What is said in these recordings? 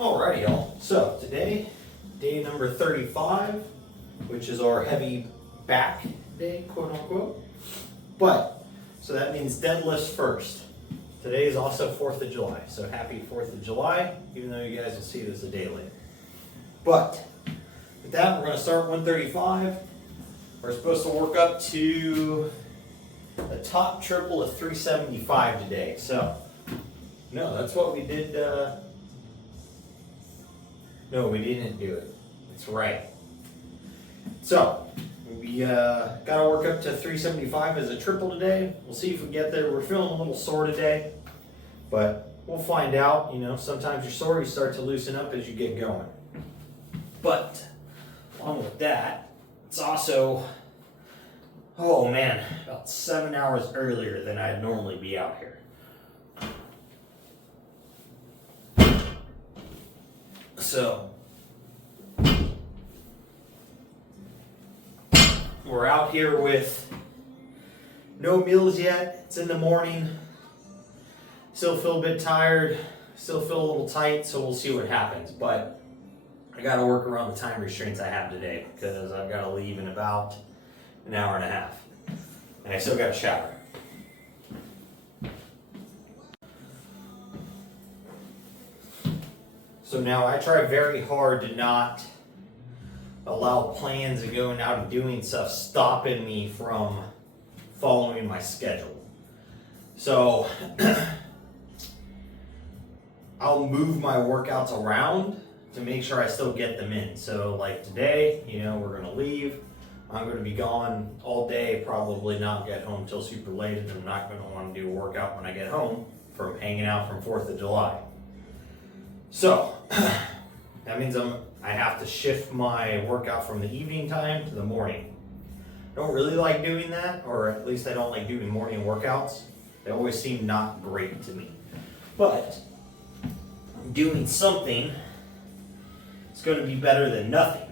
Alrighty, y'all. So today, day number 35, which is our heavy back day, quote unquote. But, so that means deadlifts first. Today is also 4th of July, so happy 4th of July, even though you guys will see this a day late. But, with that, we're going to start 135. We're supposed to work up to a top triple of 375 today. So, no, that's what we did. No, we didn't do it. That's right. So, we got to work up to 375 as a triple today. We'll see if we get there. We're feeling a little sore today, but we'll find out. You know, sometimes you're sore, you start to loosen up as you get going. But, along with that, it's also, oh man, about 7 hours earlier than I'd normally be out here. So, we're out here with no meals yet. It's in the morning. Still feel a bit tired. Still feel a little tight, so we'll see what happens. But I got to work around the time restraints I have today because I've got to leave in about an hour and a half. And I still got to shower. So now I try very hard to not allow plans and going out and doing stuff stopping me from following my schedule. So I'll move my workouts around to make sure I still get them in. So like today, you know, we're gonna leave. I'm gonna be gone all day, probably not get home till super late, and I'm not gonna wanna do a workout when I get home from hanging out from 4th of July. So, that means I have to shift my workout from the evening time to the morning. I don't really like doing that, or at least I don't like doing morning workouts. They always seem not great to me. But, doing something is going to be better than nothing.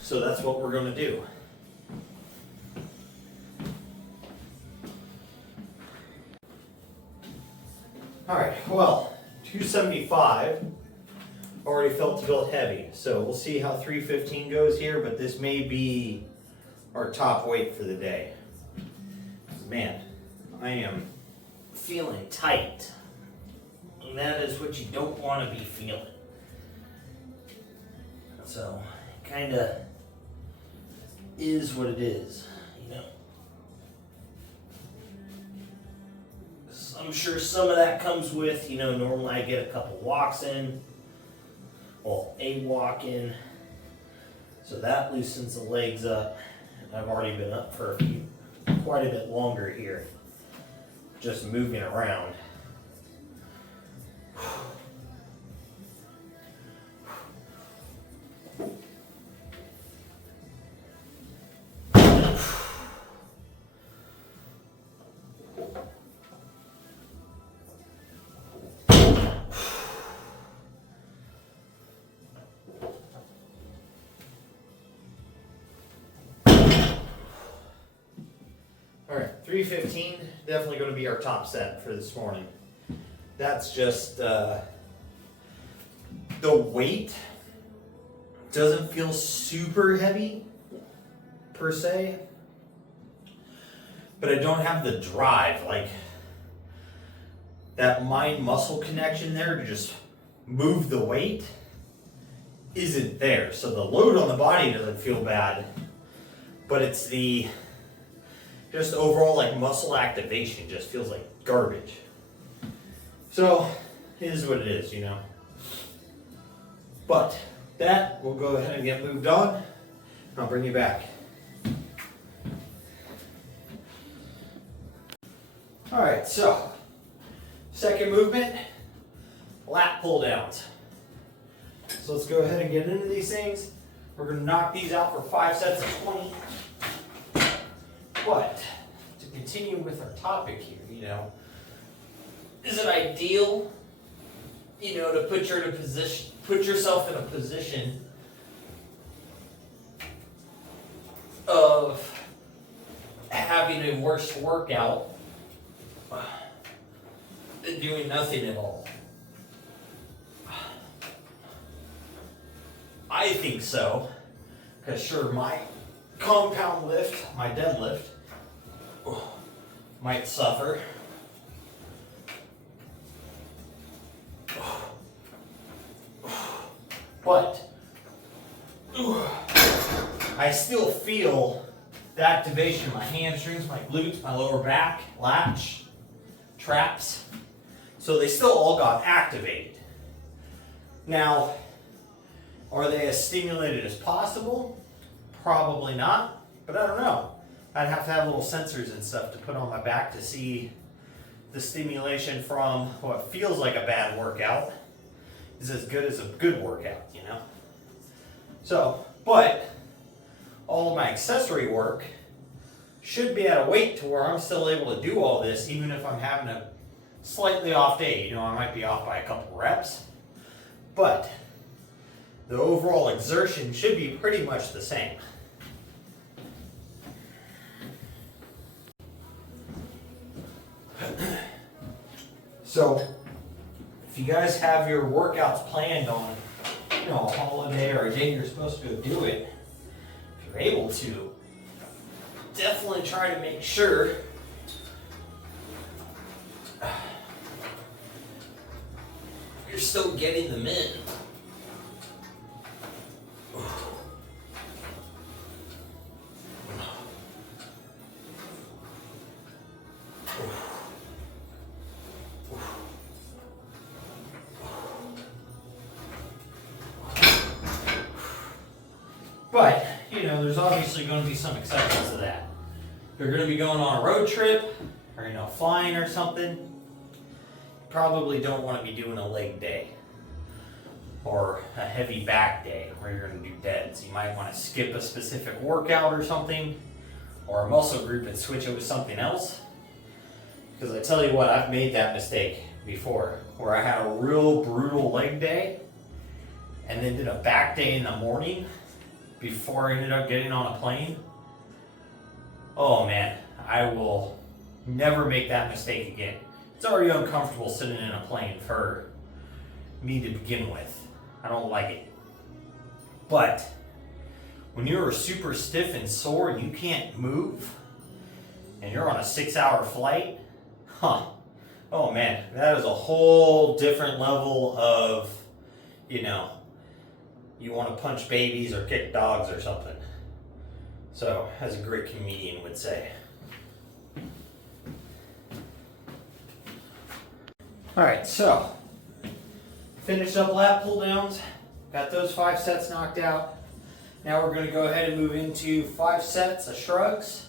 So that's what we're going to do. Alright, well, 275 already felt a bit heavy. So we'll see how 315 goes here, but this may be our top weight for the day. Man, I am feeling tight. And that is what you don't want to be feeling. So, kind of is what it is, you know. I'm sure some of that comes with, you know, normally I get a couple walks in, well, a walk in, so that loosens the legs up. I've already been up for quite a bit longer here, just moving around. Alright, 315, definitely going to be our top set for this morning. That's just, the weight doesn't feel super heavy, per se. But I don't have the drive, like, that mind-muscle connection there to just move the weight isn't there. So the load on the body doesn't feel bad, but it's the just overall like muscle activation just feels like garbage. So it is what it is, you know. But that, we'll go ahead and get moved on. I'll bring you back. All right, so second movement, lat pull downs. So let's go ahead and get into these things. We're gonna knock these out for 5 sets of 20. But to continue with our topic here, you know, is it ideal to put yourself in a position of having a worse workout than doing nothing at all. I think so, because sure, my compound lift, my deadlift, might suffer. But I still feel the activation of my hamstrings, my glutes, my lower back, latch, traps. So they still all got activated. Now, are they as stimulated as possible? Probably not, but I don't know. I'd have to have little sensors and stuff to put on my back to see the stimulation from what feels like a bad workout is as good as a good workout, So, but all of my accessory work should be at a weight to where I'm still able to do all this, even if I'm having a slightly off day. I might be off by a couple reps, but the overall exertion should be pretty much the same. So, if you guys have your workouts planned on, a holiday or a day you're supposed to go do it, if you're able to, definitely try to make sure you're still getting them in. But, there's obviously going to be some exceptions to that. If you're going to be going on a road trip, or, flying or something, you probably don't want to be doing a leg day. Or a heavy back day where you're going to do deads. You might want to skip a specific workout or something, or a muscle group and switch it with something else. Because I tell you what, I've made that mistake before, where I had a real brutal leg day, and then did a back day in the morning, before I ended up getting on a plane. Oh man, I will never make that mistake again. It's already uncomfortable sitting in a plane for me to begin with. I don't like it. But when you're super stiff and sore and you can't move, and you're on a 6-hour flight, oh man, that is a whole different level of, you want to punch babies or kick dogs or something. So, as a great comedian would say. Alright, so, finished up lat pull downs, got those 5 sets knocked out. Now we're going to go ahead and move into 5 sets of shrugs.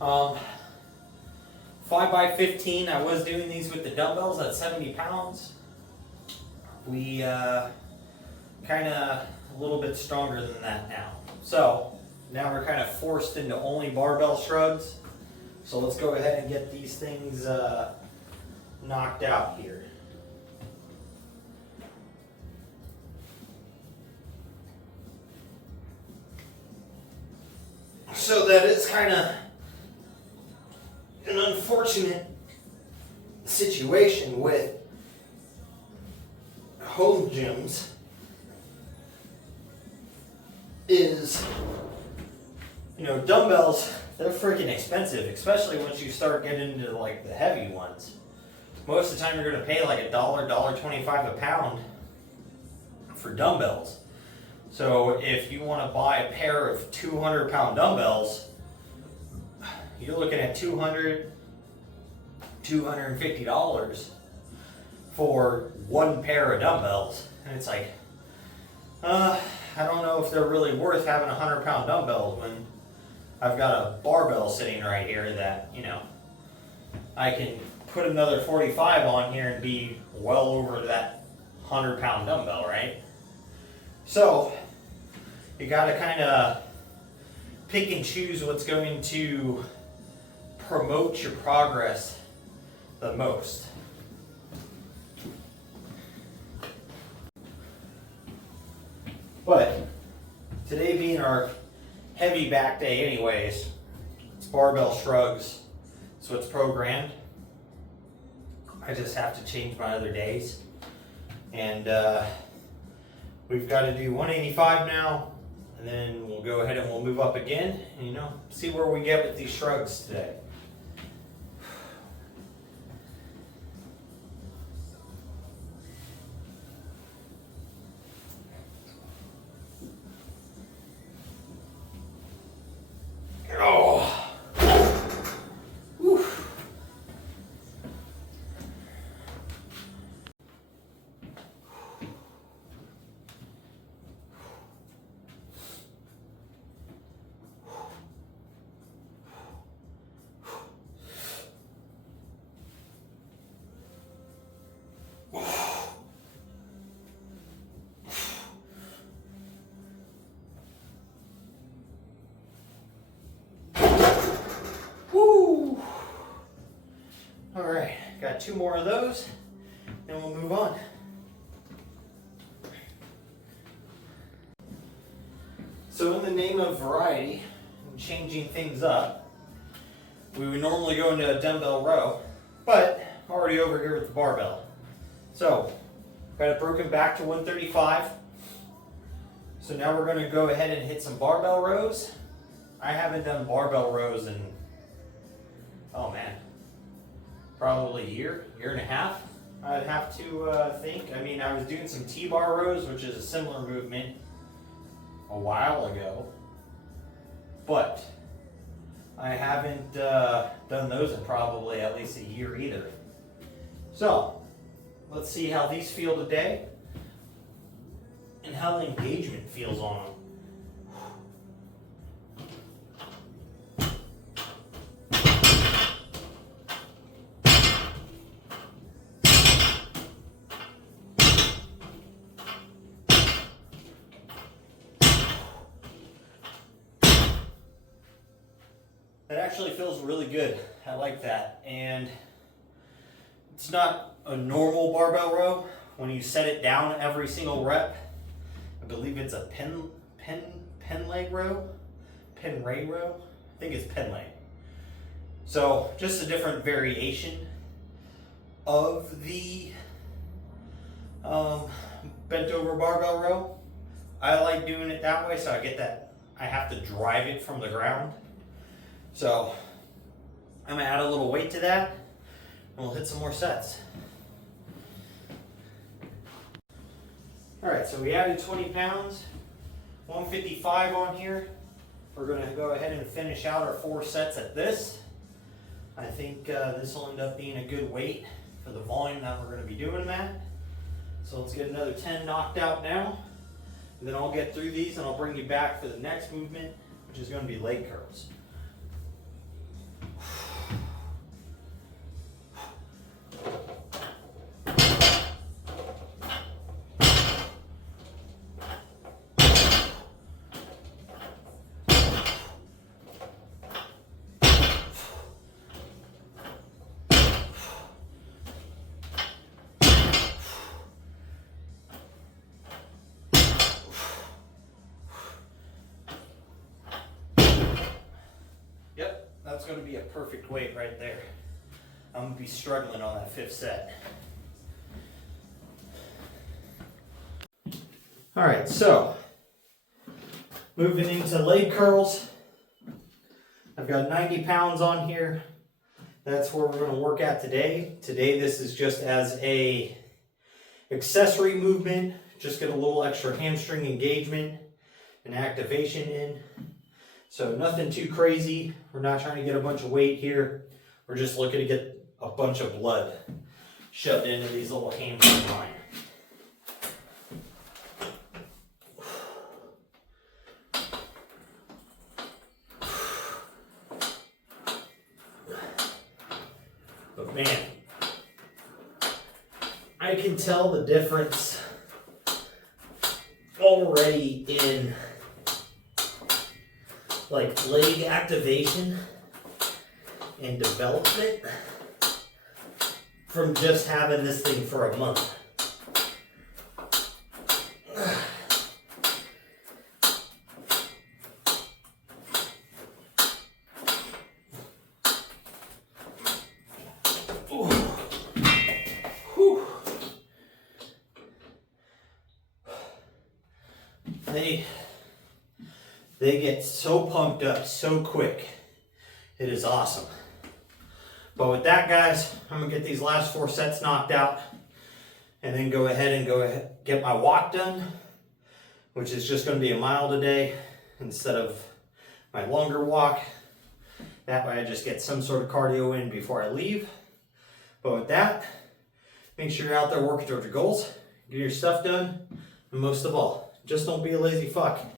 5x15, I was doing these with the dumbbells at 70 pounds. We kind of a little bit stronger than that now. So now we're kind of forced into only barbell shrugs. So let's go ahead and get these things knocked out here. So that is kind of an unfortunate situation with home gyms is, dumbbells, they're freaking expensive, especially once you start getting into like the heavy ones. Most of the time you're going to pay like $1.25 a pound for dumbbells. So if you want to buy a pair of 200-pound dumbbells, you're looking at $200, $250 for one pair of dumbbells. And it's like, I don't know if they're really worth having 100-pound dumbbells when I've got a barbell sitting right here that, I can put another 45 on here and be well over that 100-pound dumbbell, right? So, you gotta kind of pick and choose what's going to promote your progress the most. But today being our heavy back day anyways, it's barbell shrugs, so it's programmed. I just have to change my other days. And we've got to do 185 now, and then we'll go ahead and we'll move up again, and, you know, see where we get with these shrugs today. Oh. Whew. Woo! All right, got 2 more of those, and we'll move on. So in the name of variety and changing things up, we would normally go into a dumbbell row, but I'm already over here with the barbell. So, got it broken back to 135. So now we're gonna go ahead and hit some barbell rows. I haven't done barbell rows in, oh man, probably a year and a half, I'd have to think. I mean, I was doing some T-bar rows, which is a similar movement, a while ago, but I haven't done those in probably at least a year either. So, let's see how these feel today and how the engagement feels on them. That actually feels really good. I like that. And it's not a normal barbell row. When you set it down every single rep, I believe it's a pen leg row? Pen ray row? I think it's pen leg. So just a different variation of the bent over barbell row. I like doing it that way, so I get that I have to drive it from the ground. So I'm gonna add a little weight to that, and we'll hit some more sets. All right, so we added 20 pounds, 155 on here. We're gonna go ahead and finish out our 4 sets at this. I think this will end up being a good weight for the volume that we're gonna be doing that. So let's get another 10 knocked out now, and then I'll get through these and I'll bring you back for the next movement, which is gonna be leg curls. Yep, that's going to be a perfect weight right there. I'm going to be struggling on that 5th set. All right, so moving into leg curls. I've got 90 pounds on here. That's where we're going to work at today. Today this is just as a accessory movement. Just get a little extra hamstring engagement and activation in. So nothing too crazy. We're not trying to get a bunch of weight here. We're just looking to get a bunch of blood shoved into these little hamstring of mine. But man, I can tell the difference already in like leg activation and development from just having this thing for a month. they get so pumped up so quick. It is awesome. But with that, guys, I'm gonna get these last 4 sets knocked out and then go ahead and get my walk done, which is just gonna be a mile today instead of my longer walk. That way I just get some sort of cardio in before I leave. But with that, make sure you're out there working towards your goals, get your stuff done, and most of all, just don't be a lazy fuck.